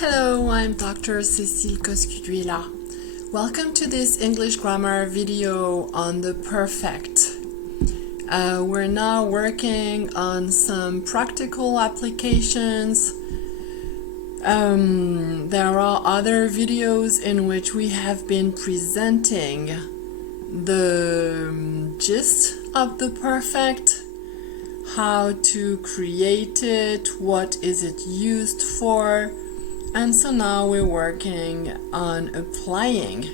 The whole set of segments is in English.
Hello, I'm Dr. Cécile Coscuduela. Welcome to this English grammar video on the perfect. We're now working on some practical applications. There are other videos in which we have been presenting the gist of the perfect, how to create it, what is it used for, and so now we're working on applying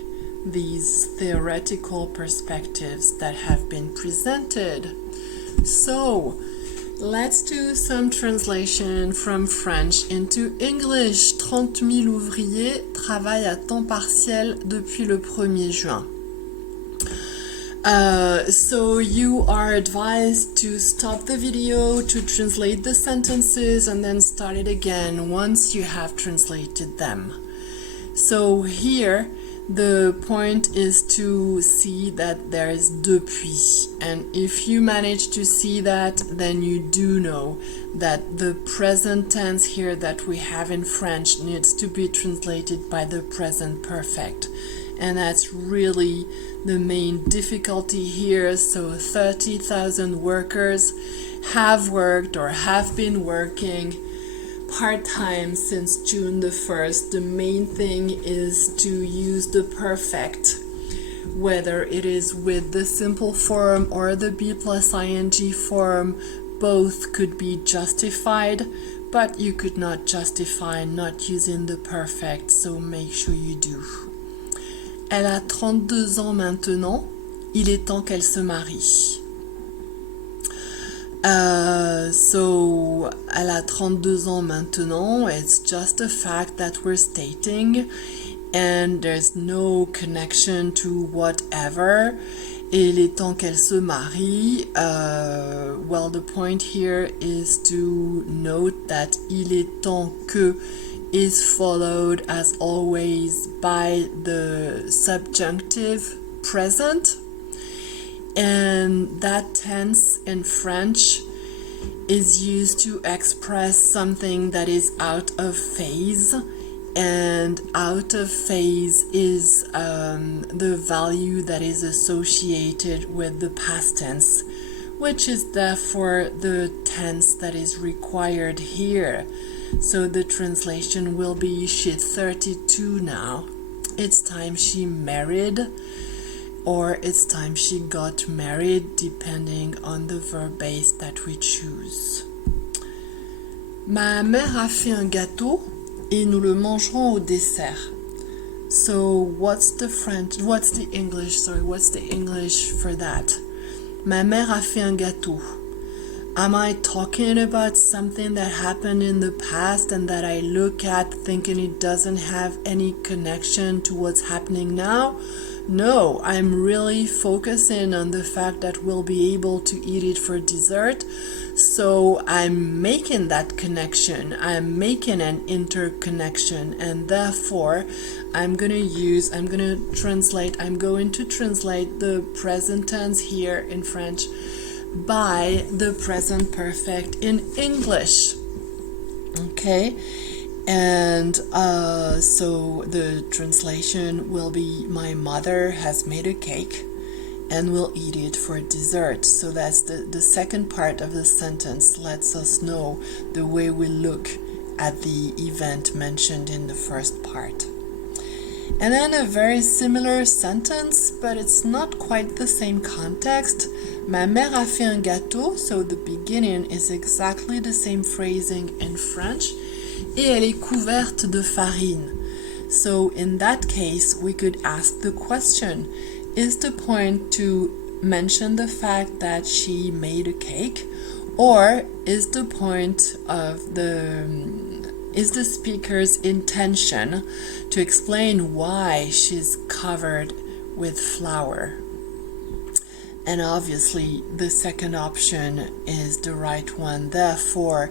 these theoretical perspectives that have been presented. So let's do some translation from French into English. 30 000 ouvriers travaillent à temps partiel depuis le 1er juin. So you are advised to stop the video, to translate the sentences, and then start it again once you have translated them. So here the point is to see that there is depuis, and if you manage to see that, then you do know that the present tense here that we have in French needs to be translated by the present perfect. And that's really the main difficulty here. So 30,000 workers have worked or have been working part-time since June the 1st. The main thing is to use the perfect, whether it is with the simple form or the be plus ing form. Both could be justified, but you could not justify not using the perfect, so make sure you do. Elle a 32 ans maintenant, il est temps qu'elle se marie. So, elle a 32 ans maintenant, it's just a fact that we're stating, and there's no connection to whatever. Il est temps qu'elle se marie. Well, the point here is to note that il est temps que is followed as always by the subjunctive present, and that tense in French is used to express something that is out of phase, and out of phase is the value that is associated with the past tense, which is therefore the tense that is required here. So the translation will be, she's 32 now. It's time she married, or it's time she got married, depending on the verb base that we choose. Ma mère a fait un gâteau et nous le mangerons au dessert. So what's the English for that? Ma mère a fait un gâteau. Am I talking about something that happened in the past and that I look at thinking it doesn't have any connection to what's happening now? No, I'm really focusing on the fact that we'll be able to eat it for dessert. So I'm making that connection. I'm making an interconnection, and therefore I'm going to translate the present tense here in French by the present perfect in English. Okay, and so the translation will be, my mother has made a cake and we'll eat it for dessert. So that's the second part of the sentence lets us know the way we look at the event mentioned in the first part. And then a very similar sentence, but it's not quite the same context. Ma mère a fait un gâteau, so the beginning is exactly the same phrasing in French. Et elle est couverte de farine. So in that case, we could ask the question, is the point to mention the fact that she made a cake, or is the point of is the speaker's intention to explain why she's covered with flour? And obviously the second option is the right one. Therefore,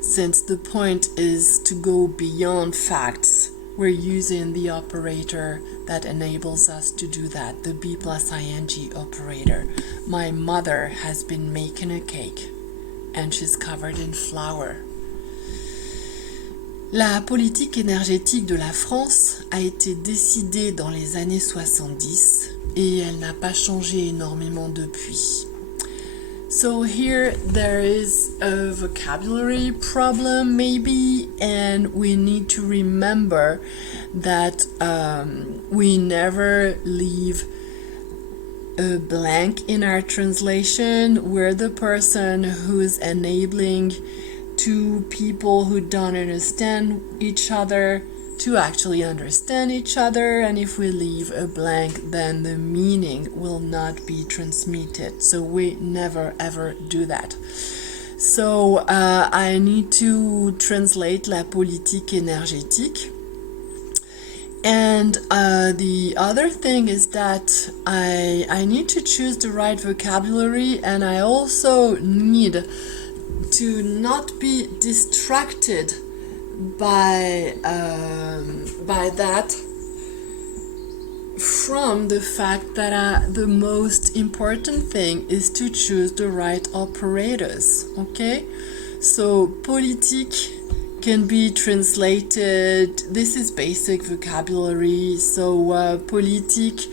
since the point is to go beyond facts, we're using the operator that enables us to do that, the be plus ing operator. My mother has been making a cake and she's covered in flour. La politique énergétique de la France a été décidée dans les années 70 et elle n'a pas changé énormément depuis. So here there is a vocabulary problem maybe, and we need to remember that we never leave a blank in our translation. We're the person who's enabling two people who don't understand each other to actually understand each other, and if we leave a blank, then the meaning will not be transmitted. So we never ever do that. So I need to translate la politique énergétique. And the other thing is that I need to choose the right vocabulary, and I also need to not be distracted by that from the fact that the most important thing is to choose the right operators. Okay, so politique can be translated, this is basic vocabulary, so politique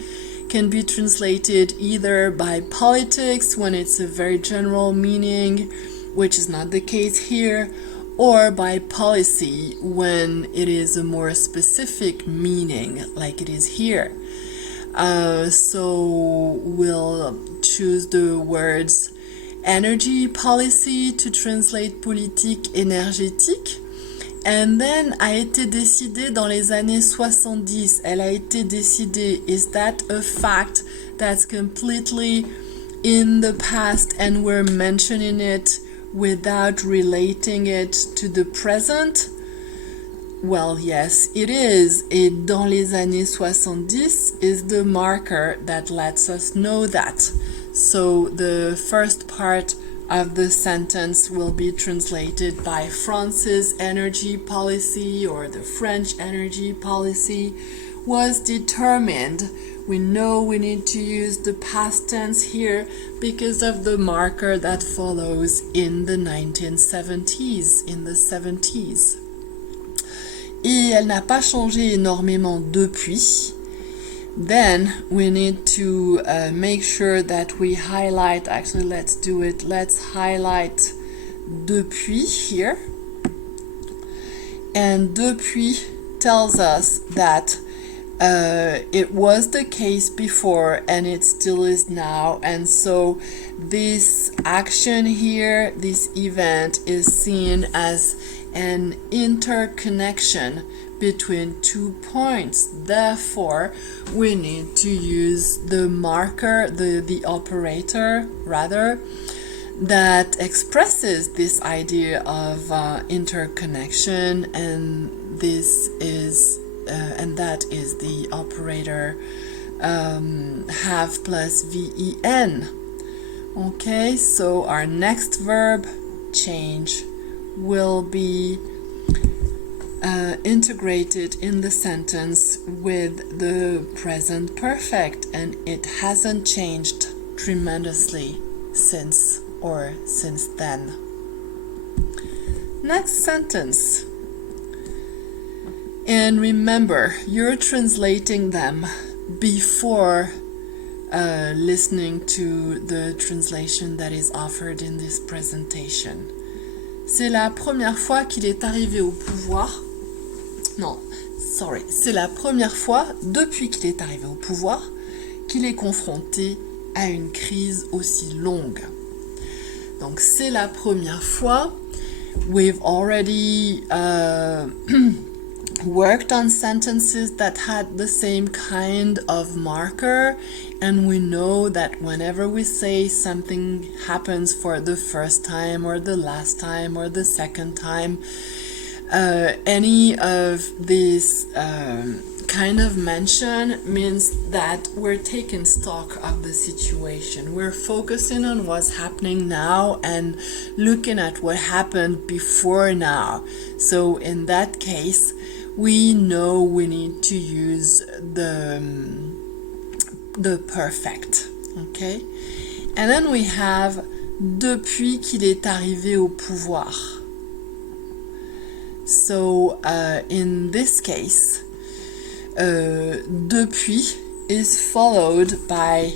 can be translated either by politics when it's a very general meaning, which is not the case here, or by policy when it is a more specific meaning, like it is here. So we'll choose the words energy policy to translate politique énergétique. And then a été décidé dans les années 70. Elle a été décidée. Is that a fact that's completely in the past and we're mentioning it without relating it to the present? Well, yes, it is. Et dans les années 70 is the marker that lets us know that. So the first part of the sentence will be translated by France's energy policy, or the French energy policy was determined. We know we need to use the past tense here because of the marker that follows in the 1970s, in the 70s. Et elle n'a pas changé énormément depuis. Then we need to make sure that we highlight, actually let's do it, let's highlight depuis here. And depuis tells us that it was the case before and it still is now, and so this action here, this event is seen as an interconnection between 2 points. Therefore, we need to use the marker, the operator rather, that expresses this idea of interconnection, and this is and that is the operator have plus VEN. Okay, so our next verb, change, will be integrated in the sentence with the present perfect, and it hasn't changed tremendously since then. Next sentence. And remember, you're translating them before listening to the translation that is offered in this presentation. C'est la première fois qu'il est arrivé au pouvoir. C'est la première fois depuis qu'il est arrivé au pouvoir qu'il est confronté à une crise aussi longue. Donc c'est la première fois. We've already worked on sentences that had the same kind of marker, and we know that whenever we say something happens for the first time or the last time or the second time, any of this kind of mention means that we're taking stock of the situation. We're focusing on what's happening now and looking at what happened before now. So in that case, we know we need to use the perfect. Okay? And then we have depuis qu'il est arrivé au pouvoir. So in this case, depuis is followed by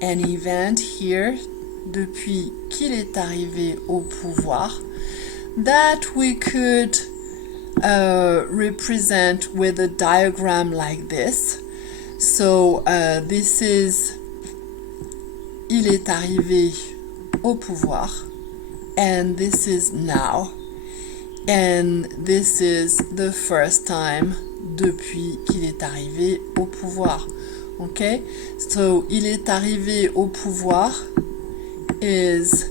an event here, depuis qu'il est arrivé au pouvoir, that we could represent with a diagram like this. So this is il est arrivé au pouvoir, and this is now, and this is the first time depuis qu'il est arrivé au pouvoir. Okay, so il est arrivé au pouvoir is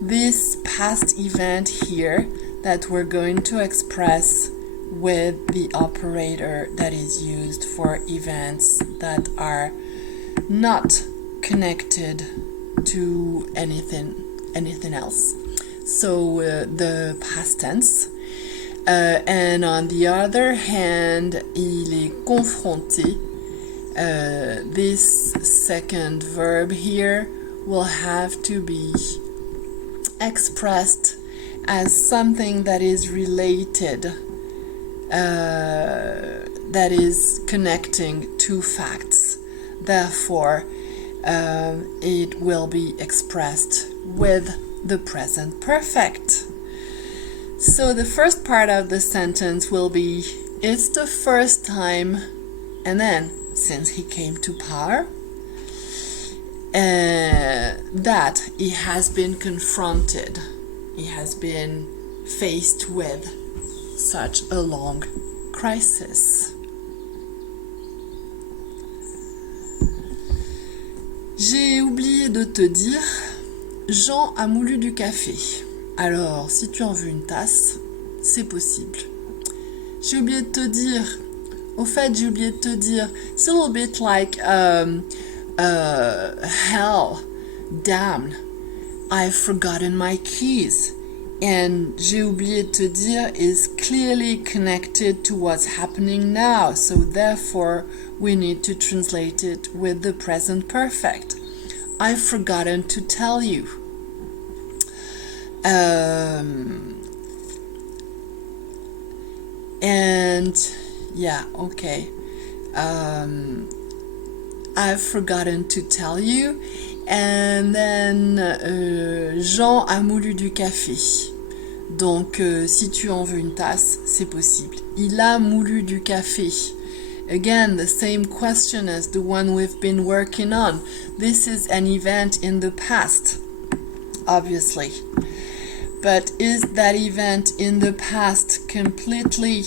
this past event here that we're going to express with the operator that is used for events that are not connected to anything else. So the past tense. And on the other hand, il est confronté. This second verb here will have to be expressed as something that is related, that is connecting two facts. Therefore, it will be expressed with the present perfect. So the first part of the sentence will be, it's the first time, and then, since he came to power, that he has been confronted, he has been faced with such a long crisis. J'ai oublié de te dire, Jean a moulu du café. Alors, si tu en veux une tasse, c'est possible. J'ai oublié de te dire, au fait, j'ai oublié de te dire, it's a little bit like, hell, damn, I've forgotten my keys. And j'ai oublié de te dire is clearly connected to what's happening now. So therefore, we need to translate it with the present perfect. I've forgotten to tell you. And yeah, okay. I've forgotten to tell you. And then Jean a moulu du café. Donc si tu en veux une tasse, c'est possible. Il a moulu du café. Again, the same question as the one we've been working on. This is an event in the past, obviously. But is that event in the past completely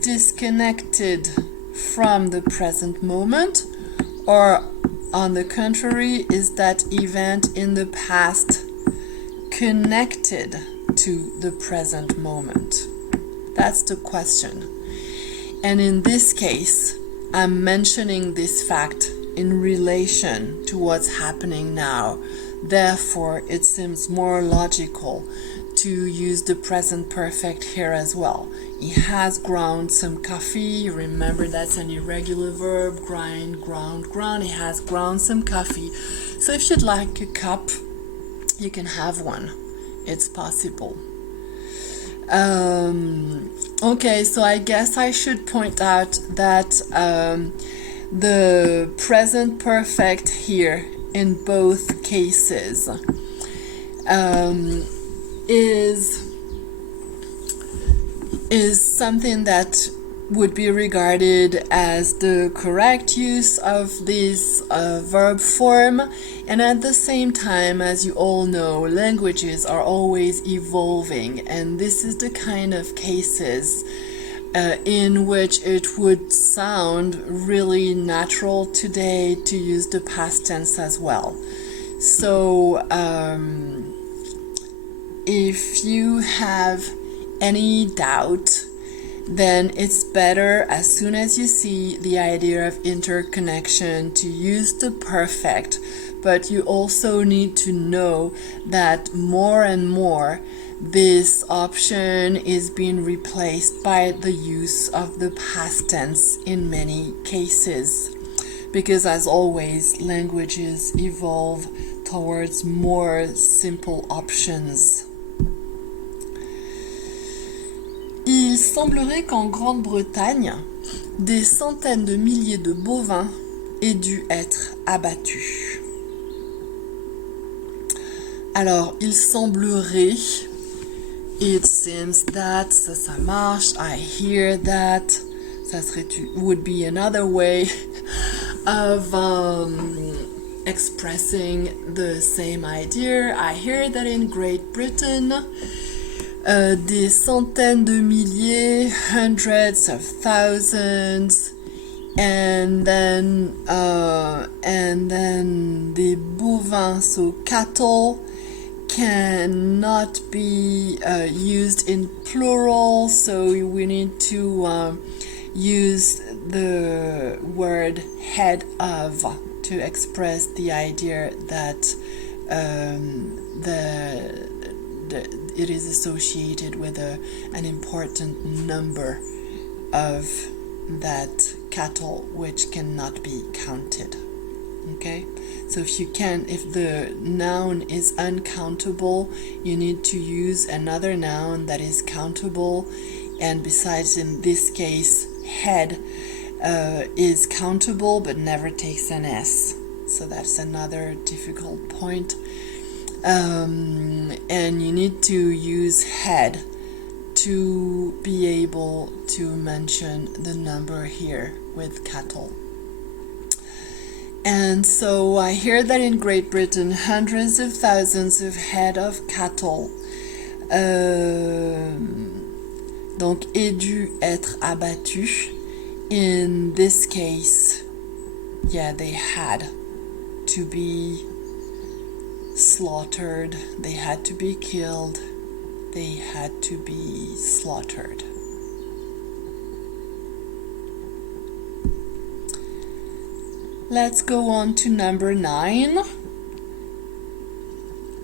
disconnected from the present moment? Or on the contrary, is that event in the past connected to the present moment? That's the question. And in this case, I'm mentioning this fact in relation to what's happening now. Therefore, it seems more logical to use the present perfect here as well. He has ground some coffee. Remember, that's an irregular verb. Grind, ground, ground. He has ground some coffee. So if you'd like a cup, you can have one. It's possible. Okay, so I guess I should point out that the present perfect here in both cases is something that would be regarded as the correct use of this verb form, and at the same time, as you all know, languages are always evolving, and this is the kind of cases in which it would sound really natural today to use the past tense as well. So if you have any doubt, then it's better as soon as you see the idea of interconnection to use the perfect, but you also need to know that more and more this option is being replaced by the use of the past tense in many cases, because as always, languages evolve towards more simple options. il semblerait qu'en Grande-Bretagne, des centaines de milliers de bovins aient dû être abattus. Alors, il semblerait, it seems that, ça marche, I hear that, ça serait, would be another way of expressing the same idea. I hear that in Great Britain, des centaines de milliers, hundreds of thousands, and then des bovins, so cattle, cannot be used in plural, so we need to use the word head of to express the idea that it is associated with an important number of that cattle which cannot be counted. Okay, so if the noun is uncountable, you need to use another noun that is countable, and besides, in this case, head is countable but never takes an S, so that's another difficult point. And you need to use head to be able to mention the number here with cattle. And so I hear that in Great Britain, hundreds of thousands of head of cattle donc aient dû être abattus. In this case, yeah, they had to be slaughtered, they had to be killed, they had to be slaughtered. Let's go on to number 9.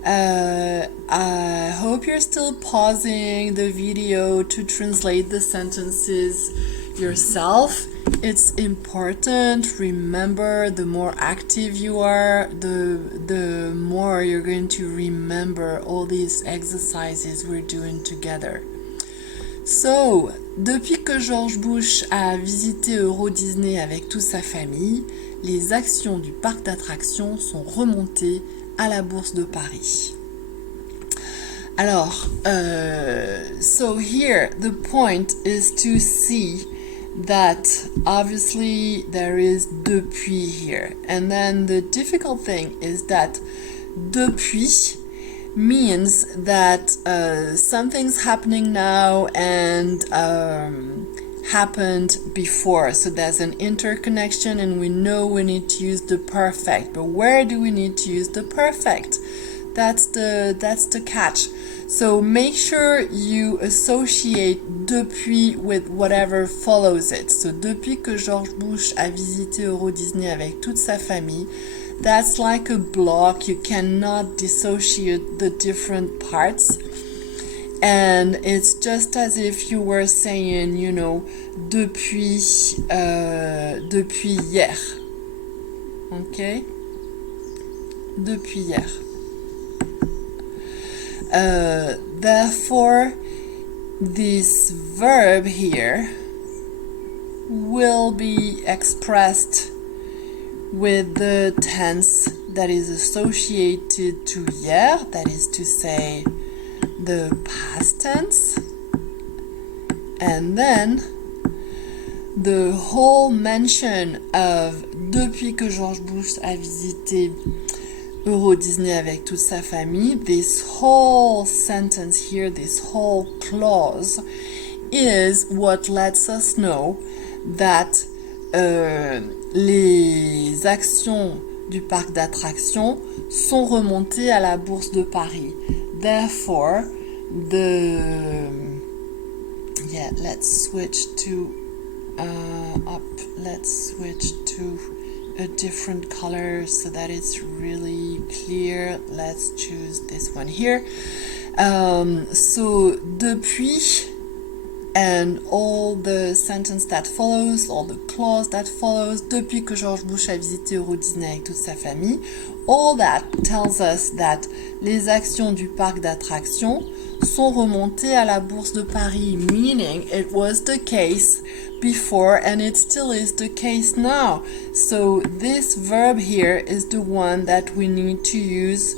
I hope you're still pausing the video to translate the sentences yourself. It's important. Remember, the more active you are, the more you're going to remember all these exercises we're doing together. So, depuis que George Bush a visité Euro Disney avec toute sa famille, les actions du parc d'attractions sont remontées à la Bourse de Paris. Alors, so here the point is to see that obviously there is depuis here, and then the difficult thing is that depuis means that something's happening now and happened before, so there's an interconnection and we know we need to use the perfect. But where do we need to use the perfect? That's the catch. So make sure you associate depuis with whatever follows it. So depuis que George Bush a visité Euro Disney avec toute sa famille, that's like a block. You cannot dissociate the different parts. And it's just as if you were saying, you know, depuis hier. Okay? Depuis hier. Therefore, this verb here will be expressed with the tense that is associated to hier, that is to say, the past tense, and then the whole mention of depuis que George Bush a visité Euro Disney avec toute sa famille, this whole sentence here, this whole clause is what lets us know that les actions du parc d'attractions sont remontées à la Bourse de Paris. Therefore, let's switch to a different color so that it's really clear. Let's choose this one here. So, depuis and all the sentence that follows, all the clause that follows, depuis que George Bush a visité Euro Disney avec toute sa famille, all that tells us that les actions du parc d'attractions sont remontées à la Bourse de Paris, meaning it was the case before and it still is the case now. So this verb here is the one that we need to use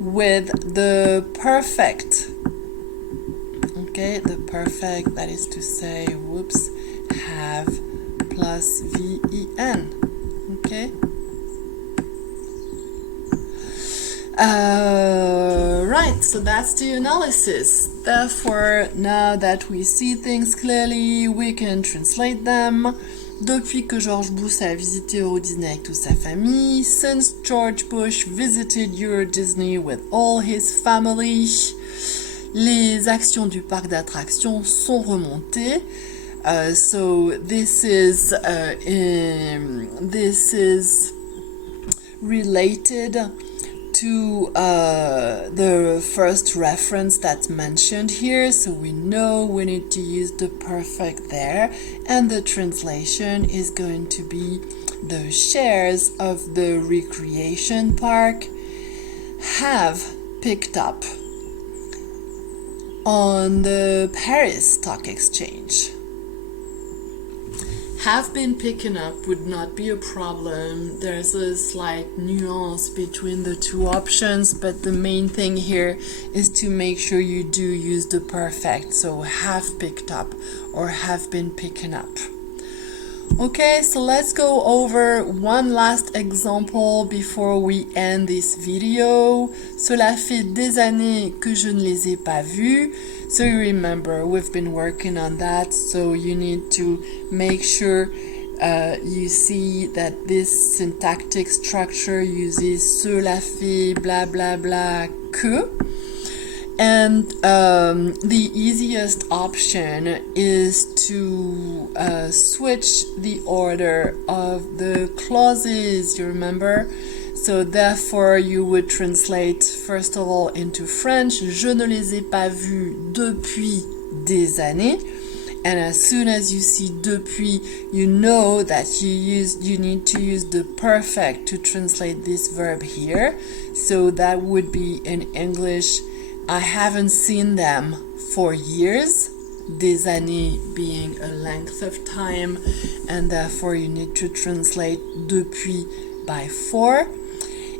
with the perfect. Okay, the perfect, that is to say, whoops, have plus VEN. Okay. Right, so that's the analysis. Therefore, now that we see things clearly, we can translate them. Depuis que George Bush a visité Euro Disney avec toute sa famille, since George Bush visited Euro Disney with all his family, les actions du parc d'attractions sont remontées. So this is related to the first reference that's mentioned here, so we know we need to use the perfect there, and the translation is going to be the shares of the recreation park have picked up on the Paris Stock Exchange. Have been picking up would not be a problem. There's a slight nuance between the two options, but the main thing here is to make sure you do use the perfect. So have picked up or have been picking up. Okay, so let's go over one last example before we end this video. Cela fait des années que je ne les ai pas vus. So you remember, we've been working on that, so you need to make sure you see that this syntactic structure uses cela fait blah blah blah que. And the easiest option is to switch the order of the clauses, you remember? So therefore you would translate first of all into French, je ne les ai pas vus depuis des années. And as soon as you see depuis, you know that you need to use the perfect to translate this verb here. So that would be in English, I haven't seen them for years, des années being a length of time, and therefore you need to translate depuis by for.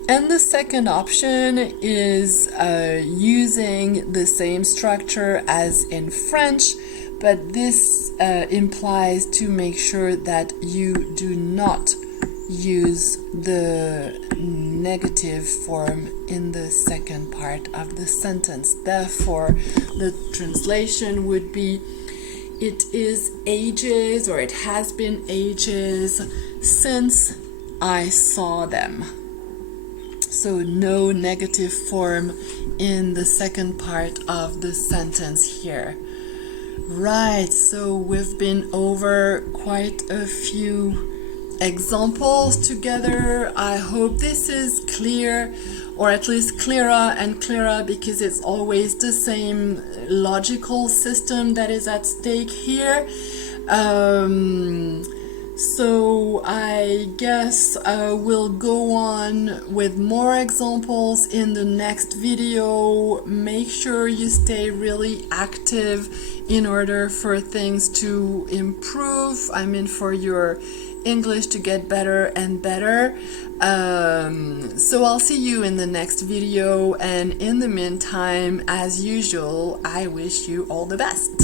And the second option is using the same structure as in French, but this implies to make sure that you do not use the negative form in the second part of the sentence. Therefore, the translation would be, it is ages, or it has been ages since I saw them. So no negative form in the second part of the sentence here. Right, so we've been over quite a few examples together. I hope this is clear, or at least clearer and clearer, because it's always the same logical system that is at stake here. So I guess we'll go on with more examples in the next video. Make sure you stay really active in order for things to improve. I mean, for your English to get better and better. So I'll see you in the next video, and in the meantime, as usual, I wish you all the best.